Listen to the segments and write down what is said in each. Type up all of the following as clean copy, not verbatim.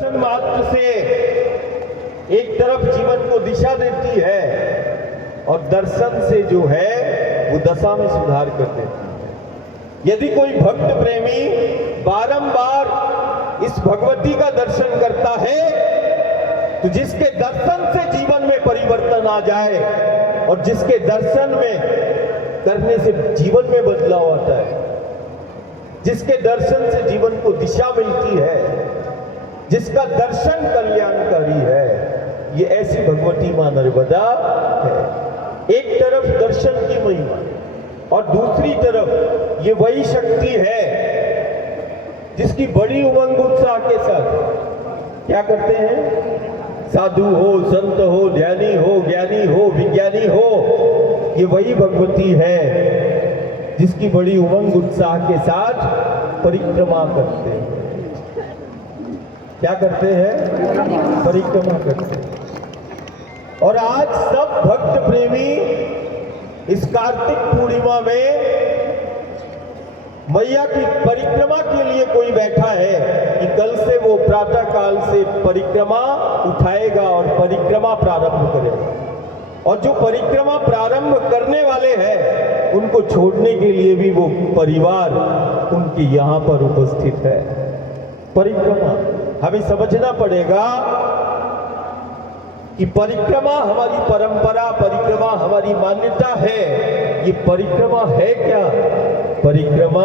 दर्शन मात्र से एक तरफ जीवन को दिशा देती है और दर्शन से जो है वो दशा में सुधार कर देती है। यदि कोई भक्त प्रेमी बारंबार इस भगवती का दर्शन करता है तो जिसके दर्शन से जीवन में परिवर्तन आ जाए और जिसके दर्शन में करने से जीवन में बदलाव आता है, जिसके दर्शन से जीवन को दिशा मिलती है, जिसका दर्शन कल्याणकारी है, ये ऐसी भगवती मां नर्मदा है। एक तरफ दर्शन की महिमा और दूसरी तरफ ये वही शक्ति है जिसकी बड़ी उमंग उत्साह के साथ क्या करते हैं, साधु हो, संत हो, ध्यानी हो, ज्ञानी हो, विज्ञानी हो, ये वही भगवती है जिसकी बड़ी उमंग उत्साह के साथ परिक्रमा करते हैं। क्या करते हैं? परिक्रमा करते हैं। और आज सब भक्त प्रेमी इस कार्तिक पूर्णिमा में मैया की परिक्रमा के लिए कोई बैठा है कि कल से वो प्रातः काल से परिक्रमा उठाएगा और परिक्रमा प्रारंभ करेगा। और जो परिक्रमा प्रारंभ करने वाले हैं उनको छोड़ने के लिए भी वो परिवार उनके यहाँ पर उपस्थित है। परिक्रमा हमें समझना पड़ेगा कि परिक्रमा हमारी परंपरा, परिक्रमा हमारी मान्यता है। ये परिक्रमा है क्या? परिक्रमा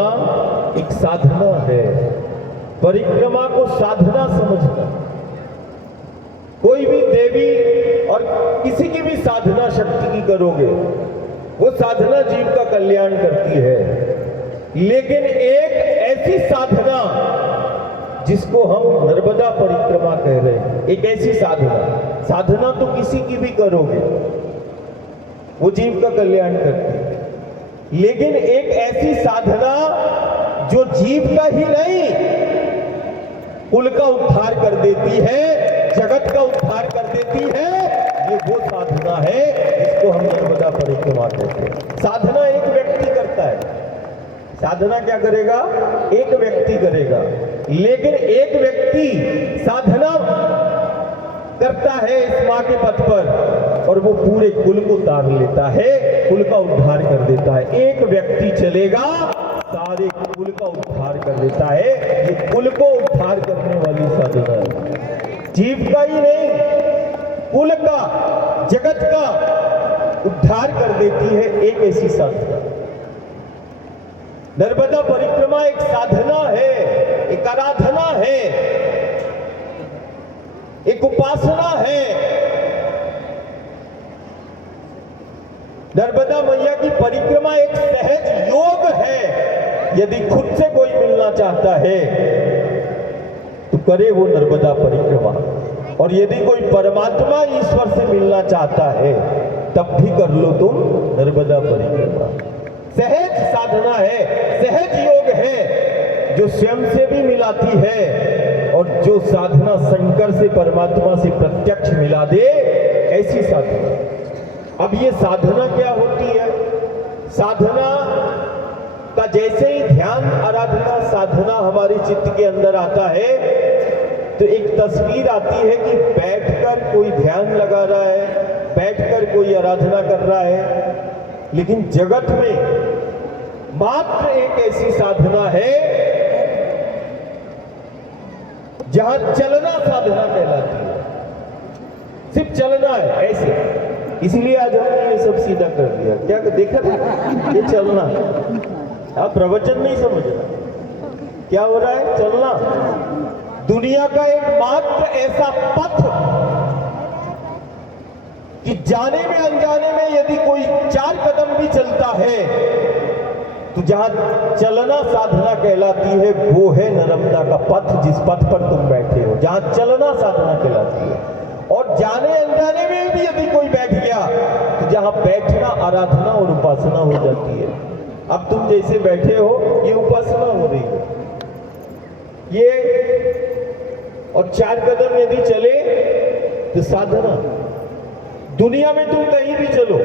एक साधना है। परिक्रमा को साधना समझना। कोई भी देवी और किसी की भी साधना शक्ति की करोगे, वो साधना जीव का कल्याण करती है, लेकिन एक ऐसी साधना जिसको हम नर्मदा परिक्रमा कह रहे हैं, एक ऐसी साधना तो किसी की भी करोगे वो जीव का कल्याण करती है, लेकिन एक ऐसी साधना जो जीव का ही नहीं कुल का उद्धार कर देती है, जगत का उद्धार कर देती है, ये वो साधना है जिसको हम नर्मदा परिक्रमा कहते हैं। साधना एक व्यक्ति करता है। साधना क्या करेगा? एक व्यक्ति करेगा, लेकिन एक व्यक्ति साधना करता है इस मां के पथ पर और वो पूरे कुल को तार लेता है, कुल का उद्धार कर देता है। एक व्यक्ति चलेगा, सारे कुल का उद्धार कर देता है। ये कुल को उद्धार करने वाली साधना है। जीव का ही नहीं, कुल का, जगत का उद्धार कर देती है एक ऐसी साधना। नर्मदा परिक्रमा एक साधना है, एक आराधना है, एक उपासना है। नर्मदा मैया की परिक्रमा एक सहज योग है। यदि खुद से कोई मिलना चाहता है तो करे वो नर्मदा परिक्रमा, और यदि कोई परमात्मा ईश्वर से मिलना चाहता है तब भी कर लो तुम नर्मदा परिक्रमा। सहज साधना है, सहज योग है जो स्वयं से भी मिलाती है और जो साधना शंकर से, परमात्मा से प्रत्यक्ष मिला दे, ऐसी साधना। अब ये साधना क्या होती है? साधना का जैसे ही ध्यान, आराधना, साधना हमारे चित्त के अंदर आता है तो एक तस्वीर आती है कि बैठकर कोई ध्यान लगा रहा है, बैठकर कोई आराधना कर रहा है। लेकिन जगत में मात्र एक ऐसी साधना है जहां चलना साधना कहलाती है। सिर्फ चलना है ऐसे। इसलिए आज हमने ये सब सीधा कर दिया। क्या देखा था? ये चलना। आप प्रवचन नहीं समझना क्या हो रहा है? चलना। दुनिया का एक मात्र ऐसा पथ कि जाने में अनजाने में यदि कोई 4 कदम भी चलता है तो जहां चलना साधना कहलाती है वो है नर्मदा का पथ, जिस पथ पर तुम बैठे हो, जहां चलना साधना कहलाती है। और जाने अनजाने में भी यदि कोई बैठ गया तो जहां बैठना आराधना और उपासना हो जाती है। अब तुम जैसे बैठे हो ये उपासना हो रही है, ये और 4 कदम यदि चले तो साधना। दुनिया में तुम कहीं भी चलो,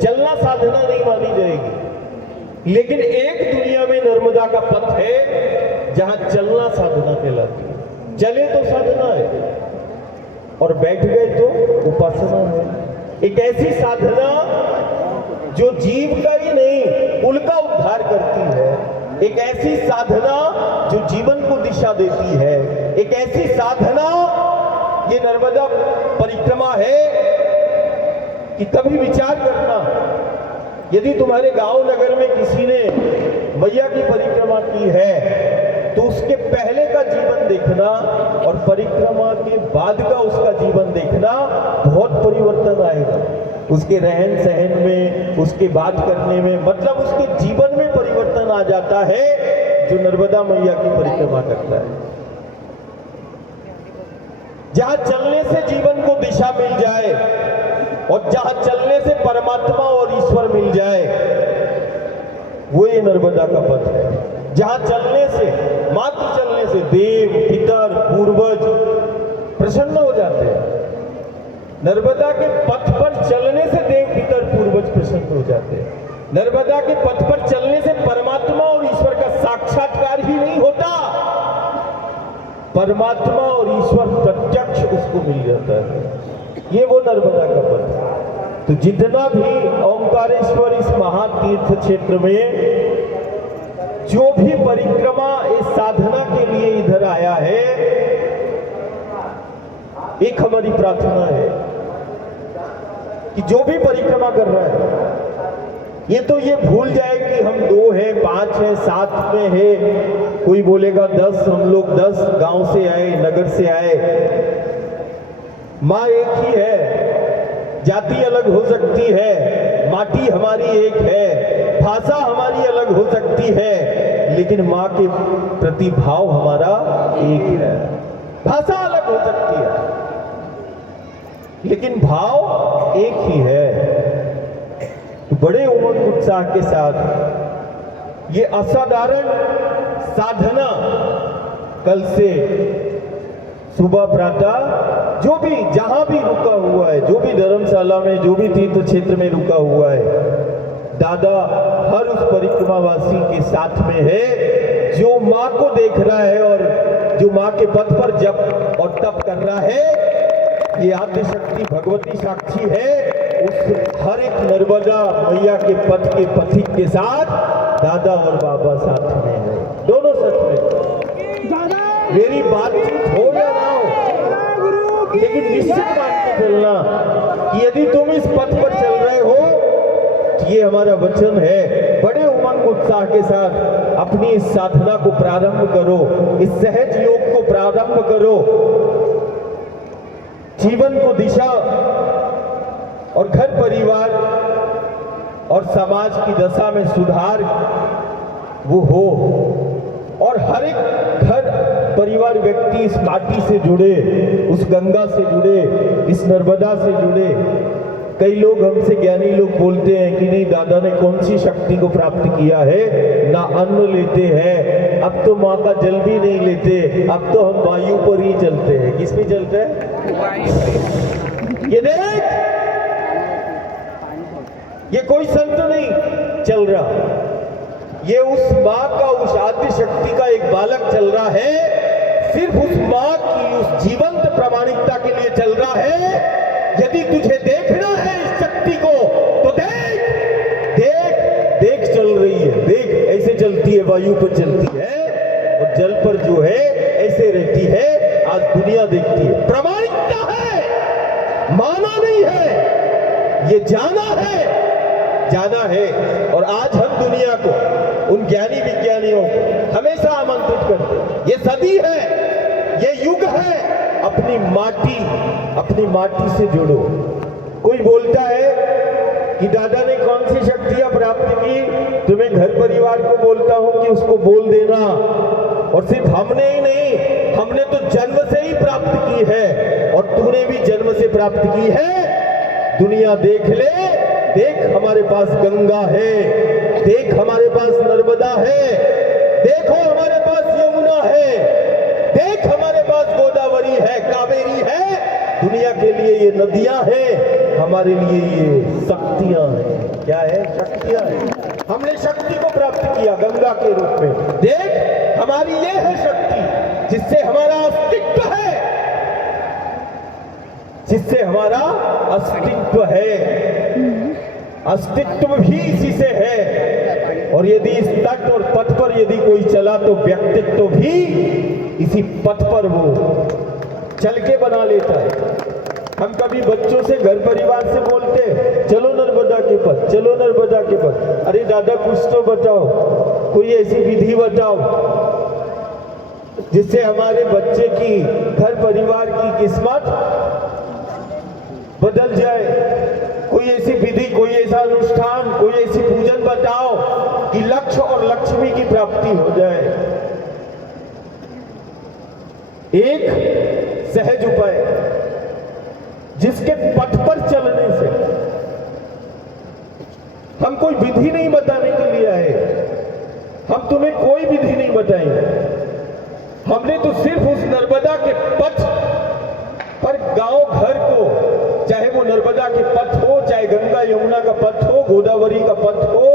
चलना साधना नहीं मानी जाएगी, लेकिन एक दुनिया में नर्मदा का पथ है जहां चलना साधना कहलाती है। चले तो साधना है और बैठ गए तो उपासना है। एक ऐसी साधना जो जीव का ही नहीं कुल का उद्धार करती है। एक ऐसी साधना जो जीवन को दिशा देती है। एक ऐसी साधना ये नर्मदा परिक्रमा है कि कभी विचार करना, यदि तुम्हारे गांव नगर में किसी ने मैया की परिक्रमा की है तो उसके पहले का जीवन देखना और परिक्रमा के बाद का उसका जीवन देखना, बहुत परिवर्तन आएगा उसके रहन सहन में, उसके बात करने में, मतलब उसके जीवन में परिवर्तन आ जाता है जो नर्मदा मैया की परिक्रमा करता है। जहां चलने से जीवन को दिशा मिल जाए और जहां चलने से परमात्मा और ईश्वर मिल जाए, वो ये नर्मदा का पथ है। जहां चलने से, मात्र चलने से देव पितर पूर्वज प्रसन्न हो जाते हैं। नर्मदा के पथ पर चलने से देव पितर पूर्वज प्रसन्न हो जाते हैं। नर्मदा के पथ पर चलने से परमात्मा और ईश्वर का साक्षात्कार ही नहीं होता, परमात्मा और ईश्वर प्रत्यक्ष उसको मिल जाता है। ये वो नर्मदा का पथ है। तो जितना भी ओंकारेश्वर इस महातीर्थ क्षेत्र में जो भी परिक्रमा इस साधना के लिए इधर आया है, एक हमारी प्रार्थना है कि जो भी परिक्रमा कर रहा है ये तो ये भूल जाए कि हम 2 हैं, 5 हैं, 7 में है, कोई बोलेगा 10, हम लोग 10 गांव से आए, नगर से आए। माँ एक ही है, जाति अलग हो सकती है, माटी हमारी एक है, भाषा हमारी अलग हो सकती है, लेकिन माँ के प्रति भाव हमारा एक है। भाषा अलग हो सकती है लेकिन भाव एक ही है। तो बड़े उमंग उत्साह के साथ ये असाधारण साधना कल से सुबह प्रातः जो भी जहां भी रुका हुआ है, जो भी धर्मशाला में, जो भी तीर्थ क्षेत्र में रुका हुआ है, दादा हर उस परिक्रमावासी के साथ में है जो माँ को देख रहा है और जो माँ के पथ पर जप और तप कर रहा है। ये आद्य शक्ति भगवती साक्षी है। उस हर एक नर्मदा मैया के पथ के पथिक के साथ दादा और बाबा साथ में है, दोनों साथ में। मेरी बातचीत हो या ना हो, लेकिन निश्चित मान के चलना कि यदि तुम इस पथ पर चल रहे हो, ये हमारा वचन है, बड़े उमंग उत्साह के साथ अपनी इस साधना को प्रारंभ करो, इस सहज योग को प्रारंभ करो। जीवन को दिशा और घर परिवार और समाज की दशा में सुधार वो हो, और हर एक घर परिवार व्यक्ति इस माटी से जुड़े, उस गंगा से जुड़े, इस नर्मदा से जुड़े। कई लोग हमसे, ज्ञानी लोग बोलते हैं कि नहीं दादा ने कौन सी शक्ति को प्राप्त किया है, ना अन्न लेते हैं, अब तो माँ का जल भी नहीं लेते, अब तो हम वायु पर ही चलते हैं। किस पे चलते हैं? ये देख, ये कोई संत नहीं चल रहा, ये उस माँ का, उस आद्य शक्ति का एक बालक चल रहा है, सिर्फ उस माँ की उस जीवंत प्रामाणिकता के लिए चल रहा है। यदि तुझे देखना है इस शक्ति को तो देख, देख, देख चल रही है, देख ऐसे चलती है, वायु पर चलती है और जल पर जो है ऐसे रहती है। आज दुनिया देखती है, प्रामाणिकता है, माना नहीं है, ये जाना है, जाना है। और आज हम दुनिया को, उन ज्ञानी विज्ञानियों को हमेशा आमंत्रित करते हैं, ये सदी है, ये युग है, अपनी माटी से जुड़ो। कोई बोलता है कि दादा ने कौन सी शक्तियां प्राप्त की, तो मैं घर परिवार को बोलता हूं कि उसको बोल देना। और सिर्फ हमने ही नहीं, हमने तो जन्म से ही प्राप्त की है और तूने भी जन्म से प्राप्त की है। दुनिया देख ले, देख हमारे पास गंगा है, देख हमारे पास नर्मदा है, देखो हमारे पास यमुना है, देख हमारे पास गोदावरी है, कावेरी है। दुनिया के लिए ये नदियां हैं, हमारे लिए ये शक्तियां हैं। क्या है? शक्तियां हैं। हमने शक्ति को प्राप्त किया गंगा के रूप में। देख, हमारी ये है शक्ति जिससे हमारा अस्तित्व जिससे हमारा अस्तित्व है, अस्तित्व भी इसी से है। और यदि इस तट और पथ पर यदि कोई चला तो व्यक्तित्व भी इसी पथ पर वो चल के बना लेता है। हम कभी बच्चों से, घर परिवार से बोलते हैं, चलो नर्मदा के पथ, चलो नर्मदा के पथ। अरे दादा कुछ तो बताओ, कोई ऐसी विधि बताओ जिससे हमारे बच्चे की, घर परिवार की किस्मत बदल जाए। कोई ऐसी विधि, कोई ऐसा अनुष्ठान, कोई ऐसी पूजन बताओ कि लक्ष्य और लक्ष्मी की प्राप्ति हो जाए। एक सहज उपाय जिसके पथ पर चलने से, हम कोई विधि नहीं बताने के लिए आए, हम तुम्हें कोई विधि नहीं बताएंगे। हमने तो सिर्फ उस नर्मदा के पथ पर गांव घर को, चाहे वो नर्मदा के पथ हो, चाहे गंगा यमुना का पथ हो, गोदावरी का पथ हो,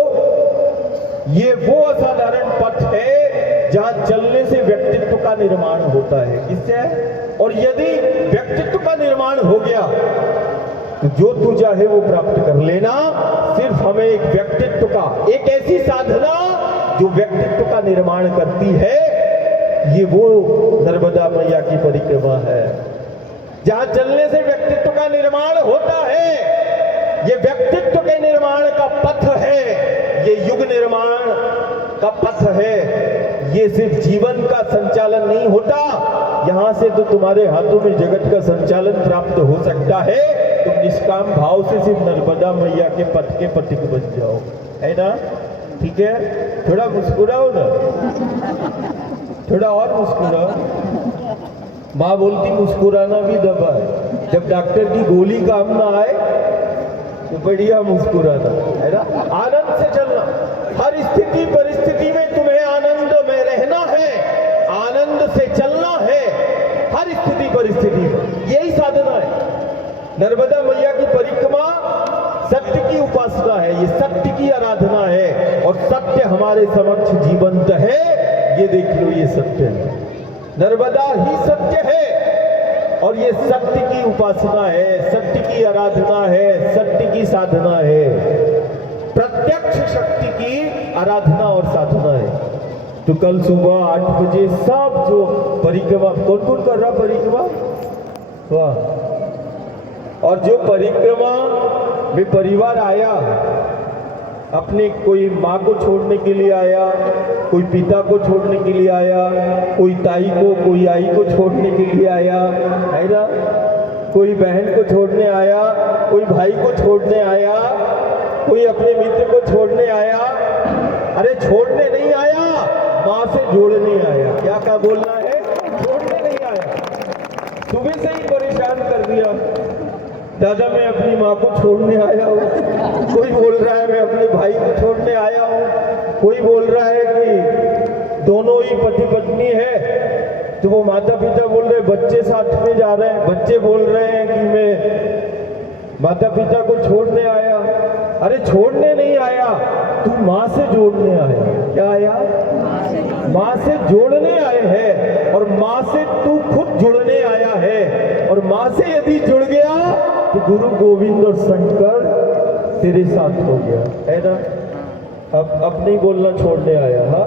ये वो असाधारण पथ है जहां चलने से व्यक्तित्व का निर्माण होता है। किससे? और यदि व्यक्तित्व का निर्माण हो गया तो जो तू चाहे वो प्राप्त कर लेना। सिर्फ हमें एक व्यक्तित्व का, एक ऐसी साधना जो व्यक्तित्व का निर्माण करती है, ये वो नर्मदा मैया की परिक्रमा है, जहां चलने से व्यक्तित्व का निर्माण होता है। ये व्यक्तित्व के निर्माण का पथ है, ये युग निर्माण का पथ है। ये सिर्फ जीवन का संचालन नहीं होता, यहां से तो तुम्हारे हाथों में जगत का संचालन प्राप्त हो सकता है। तुम निष्काम भाव से सिर्फ नर्मदा मैया के पथ के पथिक बन जाओ, है ना? ठीक है, थोड़ा मुस्कुराओ ना, थोड़ा और मुस्कुराओ। माँ बोलती मुस्कुराना भी दवा है, जब डॉक्टर की गोली काम ना आए तो बढ़िया मुस्कुराना, है ना? आनंद से चलना, हर स्थिति परिस्थिति में तुम्हें आनंद में रहना है, आनंद से चलना है हर स्थिति परिस्थिति में। यही साधना है। नर्मदा मैया की परिक्रमा सत्य की उपासना है, ये सत्य की आराधना है, और सत्य हमारे समक्ष जीवंत है। ये देख लो, ये सत्य है, नर्मदा ही सत्य है, और ये सत्य की उपासना है, सत्य की आराधना है, सत्य की साधना है, प्रत्यक्ष शक्ति की आराधना और साधना है। तो कल सुबह 8 बजे सब जो परिक्रमा, कौन कौन कर रहा परिक्रमा? वाह! और जो परिक्रमा में परिवार आया, अपने कोई माँ को छोड़ने के लिए आया, कोई पिता को छोड़ने के लिए आया, कोई ताई को, कोई आई को छोड़ने के लिए आया, है ना? कोई बहन को छोड़ने आया, कोई भाई को छोड़ने आया, कोई अपने मित्र को छोड़ने आया। अरे छोड़ने नहीं आया, माँ से जोड़ने आया। क्या बोलना है? छोड़ने नहीं आया, सुबह से ही परेशान कर दिया। दादा मैं अपनी माँ को छोड़ने आया हूँ, कोई बोल रहा है मैं अपने भाई को छोड़ने आया हूँ, कोई बोल रहा है कि दोनों ही पति पत्नी है, तो वो माता पिता बोल रहे बच्चे साथ में जा रहे हैं, बच्चे बोल रहे हैं कि मैं माता पिता को छोड़ने आया। अरे छोड़ने नहीं आया, तू माँ से जोड़ने आया। क्या आया? माँ से जोड़ने आए हैं, और माँ से तू खुद जुड़ने आया है, और माँ से यदि जुड़ गया तो गुरु गोविंद और शंकर तेरे साथ हो गया, है ना? अब नहीं बोलना छोड़ने आया। हाँ,